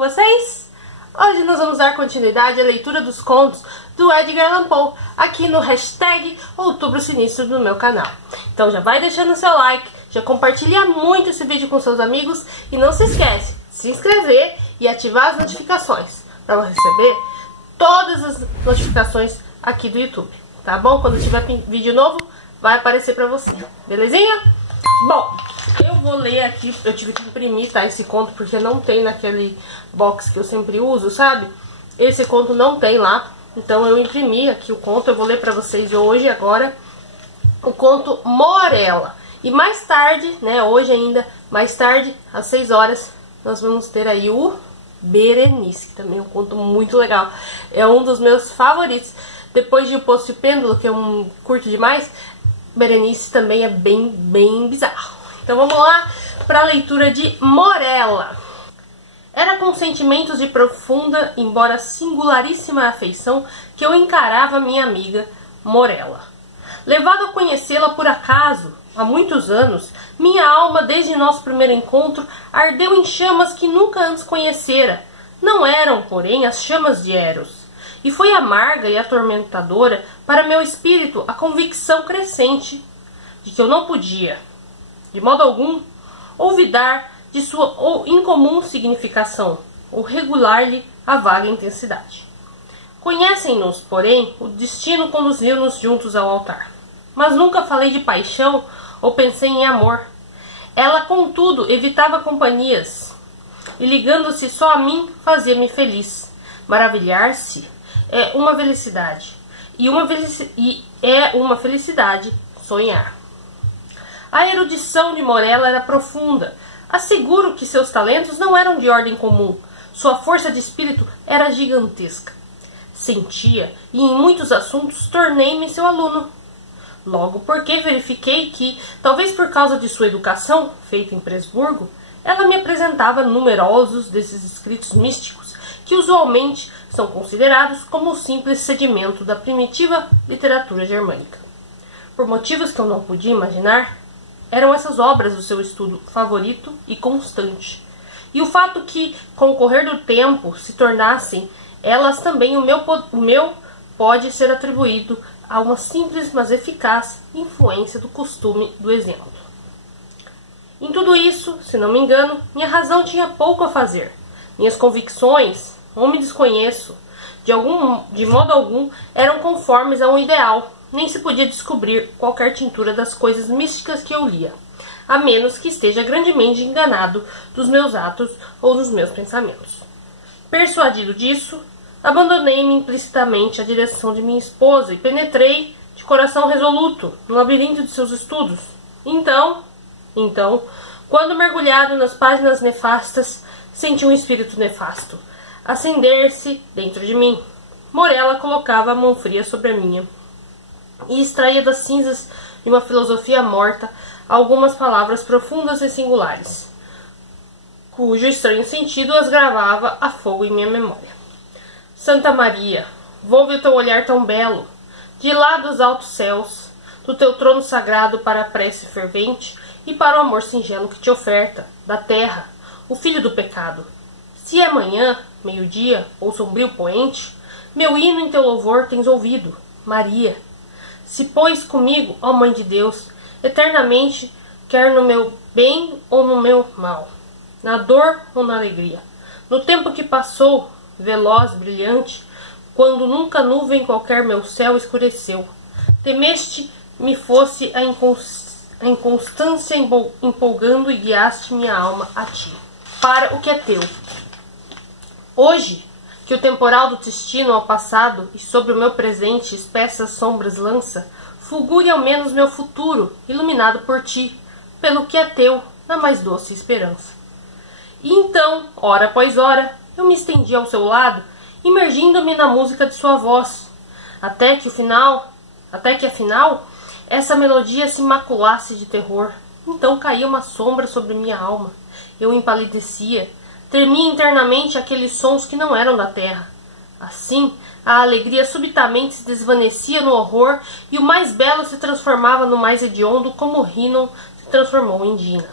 com vocês? Hoje nós vamos dar continuidade à leitura dos contos do Edgar Allan Poe aqui no hashtag Outubro Sinistro do meu canal. Então já vai deixando seu like, já compartilha muito esse vídeo com seus amigos e não se esquece de se inscrever e ativar as notificações para receber todas as notificações aqui do YouTube, tá bom? Quando tiver vídeo novo vai aparecer para você, belezinha? Bom, eu vou ler aqui, eu tive que imprimir, tá, esse conto, porque não tem naquele box que eu sempre uso, sabe? Esse conto não tem lá, então eu imprimi aqui o conto, eu vou ler pra vocês hoje, agora, o conto Morella. E mais tarde, né, hoje ainda, mais tarde, às 6 horas, nós vamos ter aí o Berenice, que também é um conto muito legal. É um dos meus favoritos. Depois de O Poço e o Pêndulo, que eu curto demais, Berenice também é bem bizarro. Então vamos lá para a leitura de Morella. Era com sentimentos de profunda, embora singularíssima afeição, que eu encarava minha amiga Morella. Levado a conhecê-la por acaso, há muitos anos, minha alma, desde nosso primeiro encontro, ardeu em chamas que nunca antes conhecera. Não eram, porém, as chamas de Eros. E foi amarga e atormentadora para meu espírito a convicção crescente de que eu não podia, de modo algum, olvidar de sua incomum significação, ou regular-lhe a vaga intensidade. Conhecem-nos, porém, o destino conduziu-nos juntos ao altar. Mas nunca falei de paixão ou pensei em amor. Ela, contudo, evitava companhias, e ligando-se só a mim, fazia-me feliz. Maravilhar-se é uma felicidade, e é uma felicidade sonhar. A erudição de Morella era profunda. Asseguro que seus talentos não eram de ordem comum. Sua força de espírito era gigantesca. Sentia, e em muitos assuntos tornei-me seu aluno. Logo porque verifiquei que, talvez por causa de sua educação, feita em Presburgo, ela me apresentava numerosos desses escritos místicos, que usualmente são considerados como o simples sedimento da primitiva literatura germânica. Por motivos que eu não podia imaginar, eram essas obras o seu estudo favorito e constante. E o fato que, com o correr do tempo, se tornassem elas também o meu pode ser atribuído a uma simples, mas eficaz influência do costume do exemplo. Em tudo isso, se não me engano, minha razão tinha pouco a fazer. Minhas convicções, ou me desconheço, de modo algum, eram conformes a um ideal. Nem se podia descobrir qualquer tintura das coisas místicas que eu lia, a menos que esteja grandemente enganado dos meus atos ou dos meus pensamentos. Persuadido disso, abandonei-me implicitamente à direção de minha esposa e penetrei, de coração resoluto, no labirinto de seus estudos. Então, quando mergulhado nas páginas nefastas, senti um espírito nefasto acender-se dentro de mim. Morella colocava a mão fria sobre a minha e extraía das cinzas de uma filosofia morta algumas palavras profundas e singulares, cujo estranho sentido as gravava a fogo em minha memória. Santa Maria, volve o teu olhar tão belo, de lá dos altos céus, do teu trono sagrado para a prece fervente e para o amor singelo que te oferta, da terra, o filho do pecado. Se é manhã, meio-dia ou sombrio poente, meu hino em teu louvor tens ouvido, Maria. Se, pois, comigo, ó Mãe de Deus, eternamente, quer no meu bem ou no meu mal, na dor ou na alegria, no tempo que passou, veloz, brilhante, quando nunca nuvem qualquer meu céu escureceu, temeste me fosse a inconstância empolgando e guiaste minha alma a ti, para o que é teu. Hoje, que o temporal do destino ao passado e sobre o meu presente espessas sombras lança, fulgure ao menos meu futuro, iluminado por ti, pelo que é teu, na mais doce esperança. E então, hora após hora, eu me estendi ao seu lado, imergindo-me na música de sua voz, até que afinal, essa melodia se maculasse de terror. Então caía uma sombra sobre minha alma. Eu empalidecia, tremia internamente aqueles sons que não eram da terra. Assim, a alegria subitamente se desvanecia no horror e o mais belo se transformava no mais hediondo, como Rinon se transformou em Dina.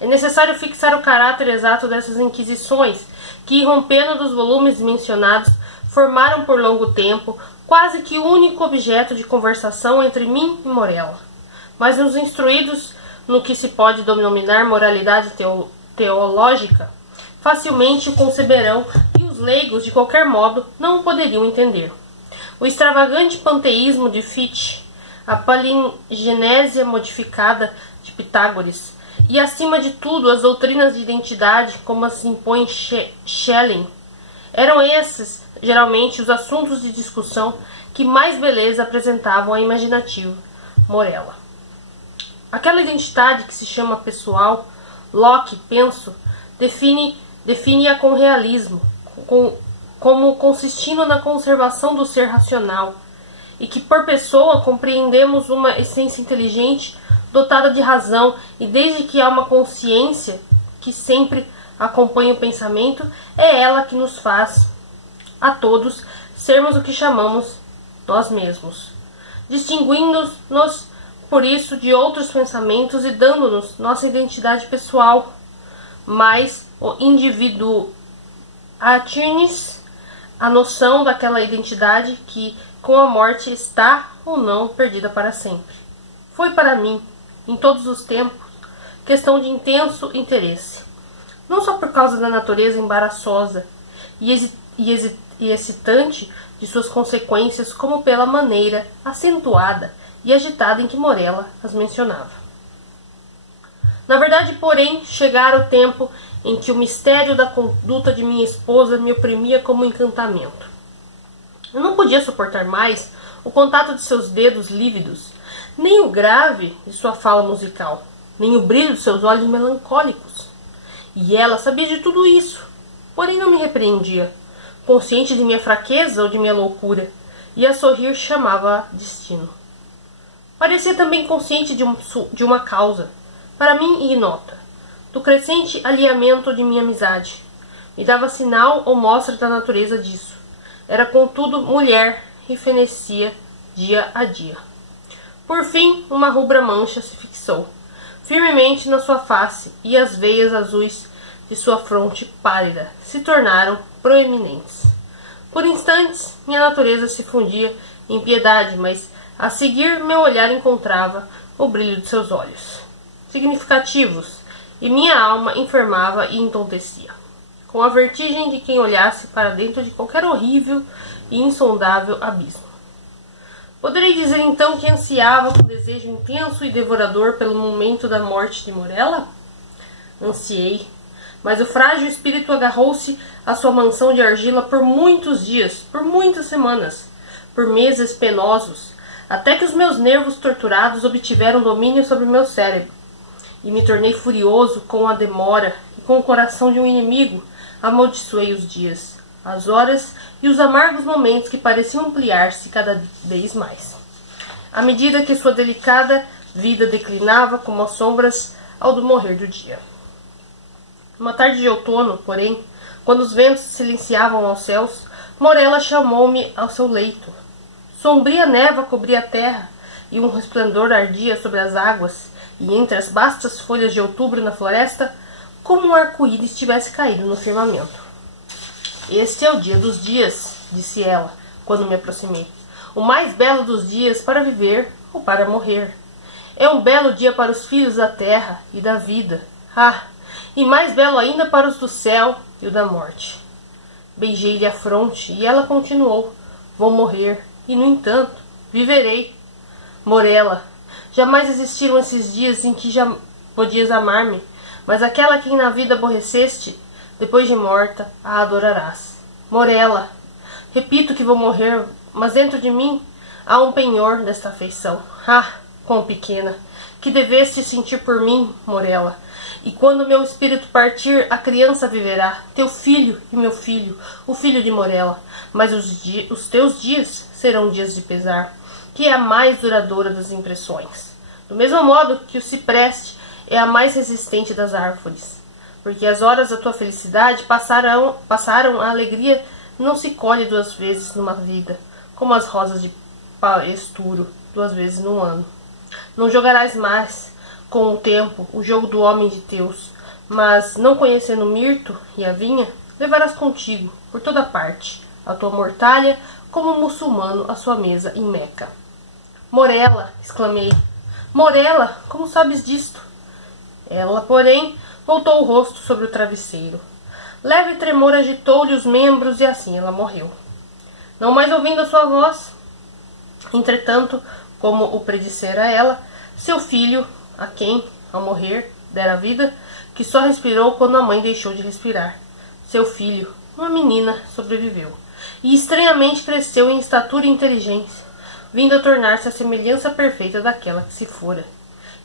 É necessário fixar o caráter exato dessas inquisições, que, irrompendo dos volumes mencionados, formaram por longo tempo quase que o único objeto de conversação entre mim e Morella. Mas os instruídos no que se pode denominar moralidade teológica facilmente o conceberão, e os leigos, de qualquer modo, não o poderiam entender. O extravagante panteísmo de Fichte, a palingenésia modificada de Pitágoras, e, acima de tudo, as doutrinas de identidade, como as impõe Schelling, eram esses, geralmente, os assuntos de discussão que mais beleza apresentavam ao imaginativo Morella. Aquela identidade que se chama pessoal, Locke, penso, define-a com realismo, como consistindo na conservação do ser racional, e que por pessoa compreendemos uma essência inteligente, dotada de razão, e desde que há uma consciência que sempre acompanha o pensamento, é ela que nos faz, a todos, sermos o que chamamos nós mesmos, distinguindo-nos, por isso, de outros pensamentos e dando-nos nossa identidade pessoal, mas o indivíduo atune-se a noção daquela identidade que, com a morte, está ou não perdida para sempre. Foi para mim, em todos os tempos, questão de intenso interesse, não só por causa da natureza embaraçosa e excitante de suas consequências, como pela maneira acentuada e agitada em que Morella as mencionava. Na verdade, porém, chegara o tempo em que o mistério da conduta de minha esposa me oprimia como um encantamento. Eu não podia suportar mais o contato de seus dedos lívidos, nem o grave de sua fala musical, nem o brilho de seus olhos melancólicos. E ela sabia de tudo isso, porém não me repreendia, consciente de minha fraqueza ou de minha loucura, e a sorrir chamava destino. Parecia também consciente de uma causa, para mim ignota, do crescente alinhamento de minha amizade. Me dava sinal ou mostra da natureza disso. Era, contudo, mulher e fenecia dia a dia. Por fim, uma rubra mancha se fixou firmemente na sua face, e as veias azuis de sua fronte pálida se tornaram proeminentes. Por instantes, minha natureza se fundia em piedade, mas a seguir meu olhar encontrava o brilho de seus olhos, significativos, e minha alma enfermava e entontecia, com a vertigem de quem olhasse para dentro de qualquer horrível e insondável abismo. Poderei dizer então que ansiava com desejo intenso e devorador pelo momento da morte de Morella? Ansiei, mas o frágil espírito agarrou-se à sua mansão de argila por muitos dias, por muitas semanas, por meses penosos, até que os meus nervos torturados obtiveram domínio sobre meu cérebro, e me tornei furioso com a demora, e com o coração de um inimigo amaldiçoei os dias, as horas e os amargos momentos que pareciam ampliar-se cada vez mais, à medida que sua delicada vida declinava como as sombras ao do morrer do dia. Uma tarde de outono, porém, quando os ventos silenciavam aos céus, Morella chamou-me ao seu leito. Sombria névoa cobria a terra, e um resplendor ardia sobre as águas, e entre as vastas folhas de outubro na floresta, como um arco-íris tivesse caído no firmamento. Este é o dia dos dias, disse ela, quando me aproximei. O mais belo dos dias para viver ou para morrer. É um belo dia para os filhos da terra e da vida. Ah, e mais belo ainda para os do céu e o da morte. Beijei-lhe a fronte e ela continuou. Vou morrer, e no entanto, viverei. Morella, jamais existiram esses dias em que já podias amar-me, mas aquela a quem na vida aborreceste, depois de morta, a adorarás. Morella, repito que vou morrer, mas dentro de mim há um penhor desta afeição. Ah, quão pequena, que deveste sentir por mim, Morella. E quando meu espírito partir, a criança viverá, teu filho e meu filho, o filho de Morella. Mas os teus dias serão dias de pesar, que é a mais duradoura das impressões. Do mesmo modo que o cipreste é a mais resistente das árvores. Porque as horas da tua felicidade passaram, a alegria não se colhe duas vezes numa vida, como as rosas de palesturo, duas vezes num ano. Não jogarás mais, com o tempo, o jogo do homem de Deus, Mas, não conhecendo o mirto e a vinha, levarás contigo, por toda parte, a tua mortalha, como muçulmano à sua mesa em Meca. Morela, exclamei. Morela, como sabes disto? Ela, porém, voltou o rosto sobre o travesseiro. Leve tremor agitou-lhe os membros e assim ela morreu. Não mais ouvindo a sua voz. Entretanto, como o predissera ela, seu filho, a quem, ao morrer, dera vida, que só respirou quando a mãe deixou de respirar. Seu filho, uma menina, sobreviveu, e estranhamente cresceu em estatura e inteligência, vindo a tornar-se a semelhança perfeita daquela que se fora.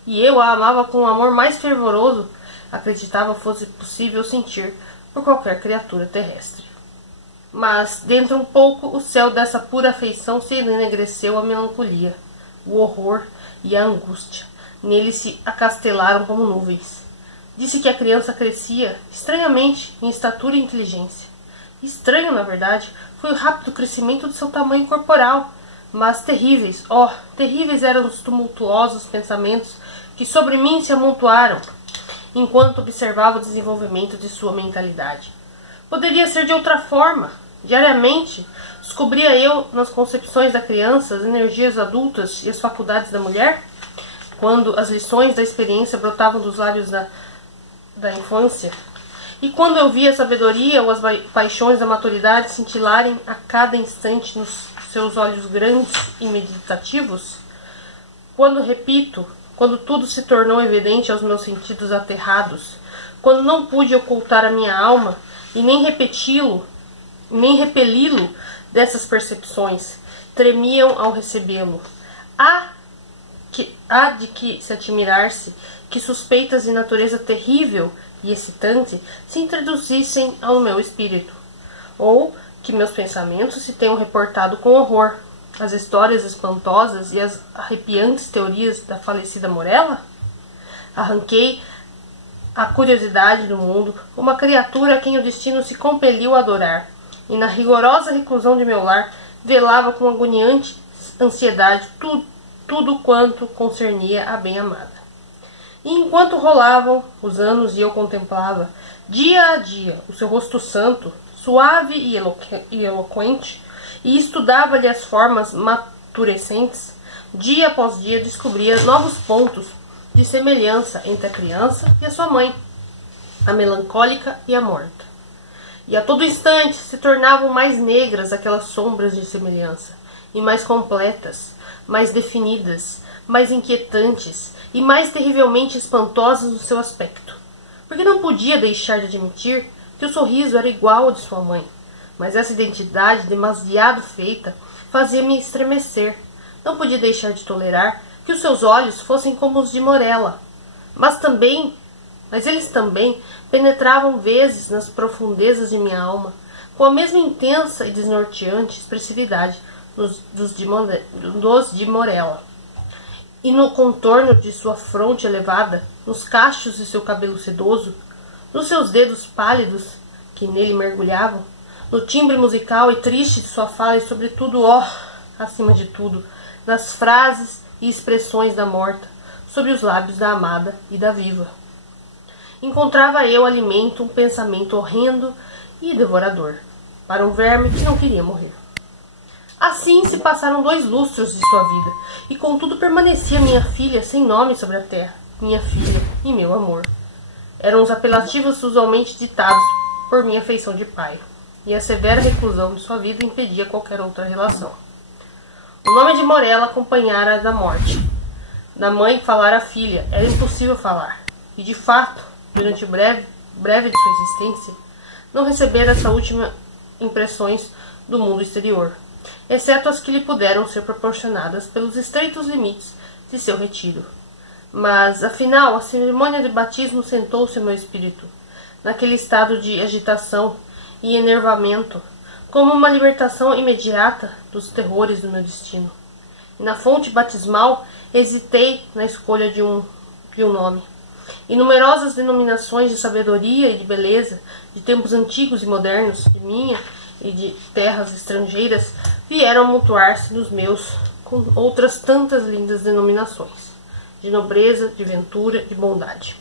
E eu a amava com um amor mais fervoroso, acreditava fosse possível sentir por qualquer criatura terrestre. Mas, dentro um pouco, o céu dessa pura afeição se enegreceu a melancolia, o horror e a angústia. Nele se acastelaram como nuvens. Disse que a criança crescia, estranhamente, em estatura e inteligência. Estranho, na verdade, foi o rápido crescimento de seu tamanho corporal, mas terríveis, terríveis eram os tumultuosos pensamentos que sobre mim se amontoaram, enquanto observava o desenvolvimento de sua mentalidade. Poderia ser de outra forma. Diariamente, descobria eu nas concepções da criança as energias adultas e as faculdades da mulher, quando as lições da experiência brotavam dos lábios da infância, e quando eu via a sabedoria ou as paixões da maturidade cintilarem a cada instante nos seus olhos grandes e meditativos, quando tudo se tornou evidente aos meus sentidos aterrados, quando não pude ocultar a minha alma e nem repeli-lo dessas percepções, tremiam ao recebê-lo. Há de que se admirar-se que suspeitas de natureza terrível e excitante se introduzissem ao meu espírito, ou que meus pensamentos se tenham reportado com horror as histórias espantosas e as arrepiantes teorias da falecida Morela? Arranquei a curiosidade do mundo, uma criatura a quem o destino se compeliu a adorar, e na rigorosa reclusão de meu lar velava com agoniante ansiedade tudo quanto concernia a bem-amada. E enquanto rolavam os anos e eu contemplava, dia a dia, o seu rosto santo, suave e eloquente, e estudava-lhe as formas maturescentes, dia após dia descobria novos pontos de semelhança entre a criança e a sua mãe, a melancólica e a morta. E a todo instante se tornavam mais negras aquelas sombras de semelhança, e mais completas, mais definidas, mais inquietantes e mais terrivelmente espantosas no seu aspecto. Porque não podia deixar de admitir que o sorriso era igual ao de sua mãe, mas essa identidade demasiado feita fazia-me estremecer. Não podia deixar de tolerar que os seus olhos fossem como os de Morela, mas eles também penetravam vezes nas profundezas de minha alma, com a mesma intensa e desnorteante expressividade dos de Morela. E no contorno de sua fronte elevada, nos cachos de seu cabelo sedoso, nos seus dedos pálidos que nele mergulhavam, no timbre musical e triste de sua fala e sobretudo, acima de tudo, nas frases e expressões da morta, sobre os lábios da amada e da viva. Encontrava eu alimento um pensamento horrendo e devorador, para um verme que não queria morrer. Assim se passaram 2 lustros de sua vida, e contudo permanecia minha filha sem nome sobre a terra, minha filha e meu amor. Eram os apelativos usualmente ditados por minha afeição de pai, e a severa reclusão de sua vida impedia qualquer outra relação. O nome de Morela acompanhara a da morte. Da mãe falar a filha era impossível falar, e de fato, durante o breve de sua existência, não recebera essa última impressões do mundo exterior, exceto as que lhe puderam ser proporcionadas pelos estreitos limites de seu retiro. Mas, afinal, a cerimônia de batismo sentou-se no meu espírito, naquele estado de agitação e enervamento, como uma libertação imediata dos terrores do meu destino. E na fonte batismal hesitei na escolha de um nome. E numerosas denominações de sabedoria e de beleza, de tempos antigos e modernos, de minha e de terras estrangeiras, vieram amontoar-se nos meus com outras tantas lindas denominações, de nobreza, de ventura, de bondade.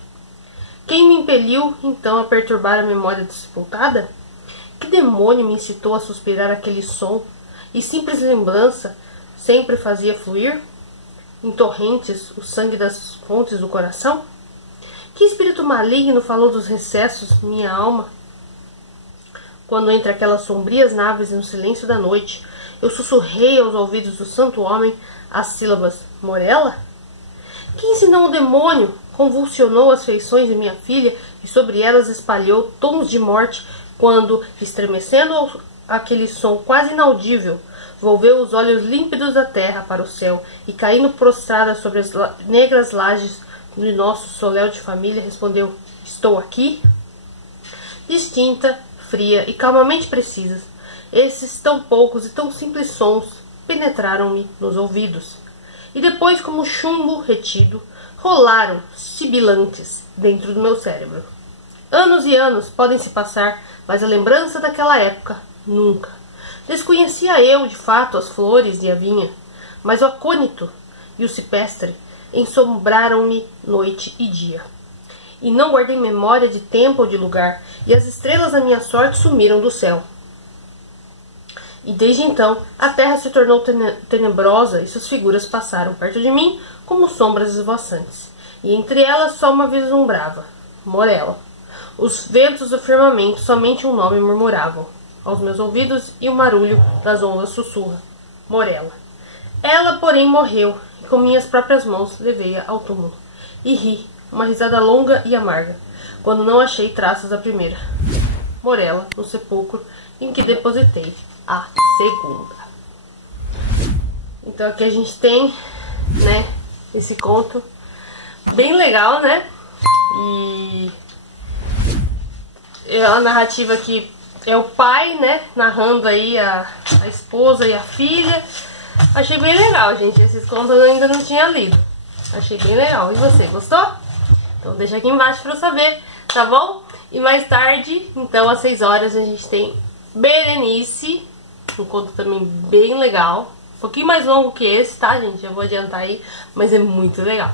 Quem me impeliu, então, a perturbar a memória sepultada? Que demônio me incitou a suspirar aquele som, e simples lembrança sempre fazia fluir em torrentes o sangue das fontes do coração? Que espírito maligno falou dos recessos minha alma, quando entre aquelas sombrias naves e no silêncio da noite eu sussurrei aos ouvidos do santo homem as sílabas Morella? Que ensinou o demônio, convulsionou as feições de minha filha e sobre elas espalhou tons de morte, quando, estremecendo aquele som quase inaudível, volveu os olhos límpidos da terra para o céu e, caindo prostrada sobre as negras lajes de nosso soléu de família, respondeu: estou aqui? Distinta, fria e calmamente precisas, esses tão poucos e tão simples sons penetraram-me nos ouvidos, e depois, como chumbo retido, rolaram sibilantes dentro do meu cérebro. Anos e anos podem se passar, mas a lembrança daquela época nunca. Desconhecia eu, de fato, as flores e a vinha, mas o acônito e o cipestre ensombraram-me noite e dia. E não guardei memória de tempo ou de lugar, e as estrelas da minha sorte sumiram do céu. E desde então a terra se tornou tenebrosa e suas figuras passaram perto de mim como sombras esvoaçantes, e entre elas só uma vislumbrava: Morella. Os ventos do firmamento somente um nome murmuravam aos meus ouvidos, e o marulho das ondas sussurra: Morella. Ela, porém, morreu, e com minhas próprias mãos levei-a ao túmulo. E ri, uma risada longa e amarga, quando não achei traços da primeira. Morella, no sepulcro em que depositei a segunda. Então aqui a gente tem, né, esse conto bem legal, né? E a narrativa aqui é o pai, né, narrando aí a esposa e a filha. Achei bem legal, gente. Esses contos eu ainda não tinha lido. Achei bem legal. E você, gostou? Então deixa aqui embaixo pra eu saber, tá bom? E mais tarde, então às 6 horas, a gente tem Berenice, um conto também bem legal. Um pouquinho mais longo que esse, tá, gente? Eu vou adiantar aí, mas é muito legal.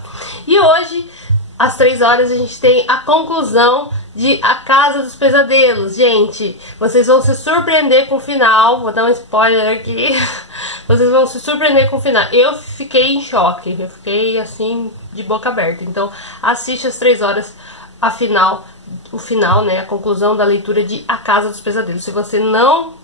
E hoje, às 3 horas, a gente tem a conclusão de A Casa dos Pesadelos. Gente, vocês vão se surpreender com o final. Vou dar um spoiler aqui. Vocês vão se surpreender com o final. Eu fiquei em choque. Eu fiquei, assim, de boca aberta. Então, assiste às 3 horas o final, né? A conclusão da leitura de A Casa dos Pesadelos. Se você não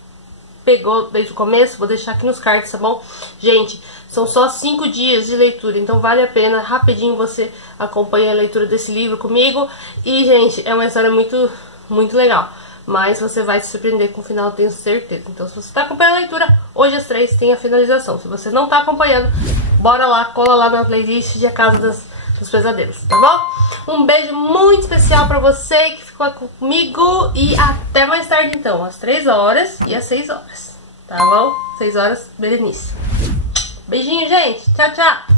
pegou desde o começo, vou deixar aqui nos cards, tá bom? Gente, são só 5 dias de leitura, então vale a pena, rapidinho você acompanha a leitura desse livro comigo. E, gente, é uma história muito, muito legal, mas você vai se surpreender com o final, tenho certeza. Então, se você tá acompanhando a leitura, hoje às 3 tem a finalização. Se você não tá acompanhando, bora lá, cola lá na playlist de A Casa dos Pesadelos, tá bom? Um beijo muito especial pra você que ficou comigo e até mais tarde, então, às 3 horas e às 6 horas, tá bom? 6 horas, Berenice. Beijinho, gente. Tchau, tchau.